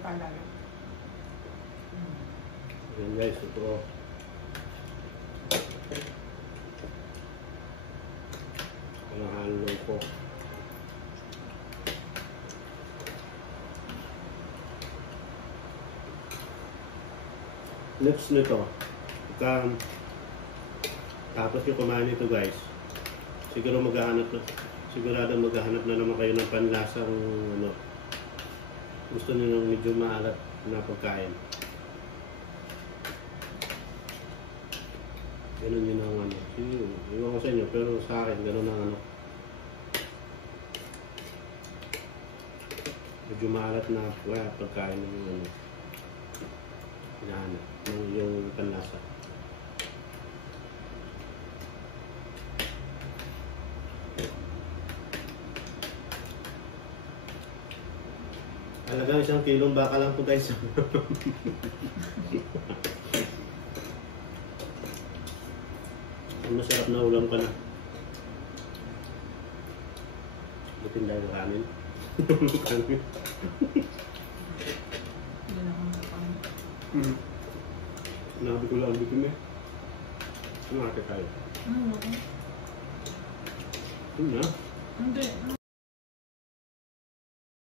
talaga. Ayan guys, ito. Halo ko. Next nito, tapos yung kumain nito guys, sigurado maghahanap na naman kayo ng panlasang ano, gusto niyo ng medyo maalat na pagkain. Ganun yun ang ano, iwan ko sa inyo, pero sa akin ganun ang ano, medyo maalat na pagkain ng ano, hinahanap ng yung panlasa. Talagang 1 kilong baka lang po guys. Ang masarap na ulam pa na. Butin dahil kanin. Kanin. Hindi na akong nakakamit. Sinabi ko lang dito niya. Ano ate tayo? Ano? Yun na. Hindi.